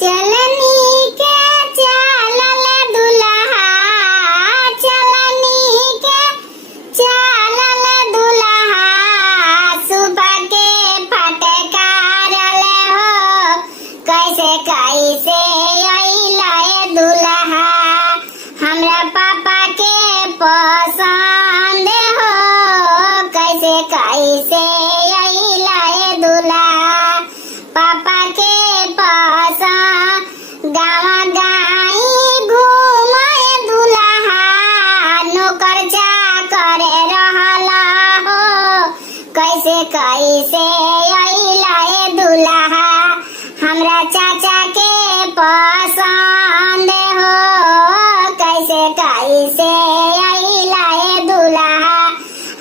चलनी के चलल दुल्हा, चलनी के चलल दुल्हा, सुबह के फटकारल हो, कैसे कैसे अइले दुल्हा, हमरा पापा के पसंद हो, कैसे कैसे अइले दुल्हा, पापा के गावा गाई घूमे दुल्हा, नौकर चाकर रहला हो, कैसे कैसे अइले दुल्हा, हमरा चाचा के पसंद हो, कैसे कैसे अइले दुल्हा,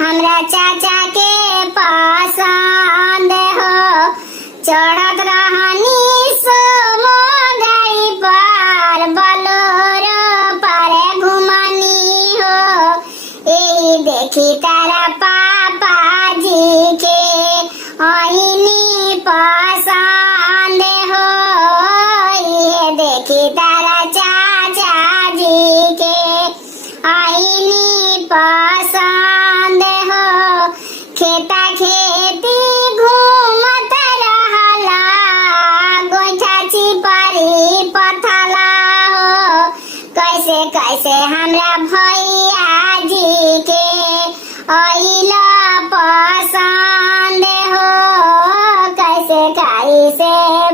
हमरा चाचा के पसंद हो, चढ़त रहनी देखी तारा पापा जी के आईनी पसंद हो, ये देखी तारा चाचा जी के आईनी पसंद हो, खेता खेती घूमत रहला, गोइठा चिपरी पथला हो, कैसे कैसे हमरा भैया जी के अइला पसंद हो, कैसे कैसे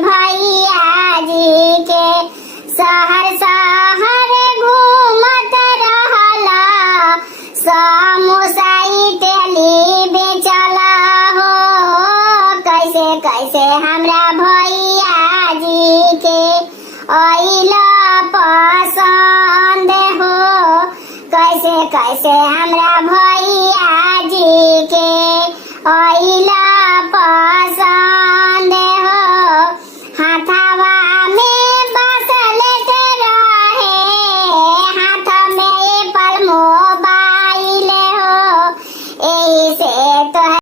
भैया जी के शहर शहर घूमत रहला, समोसा इडली बेचला हो, कैसे कैसे हमरा भैया जी के अइला पसंद हो, कैसे कैसे हमरा भैया जी के अइला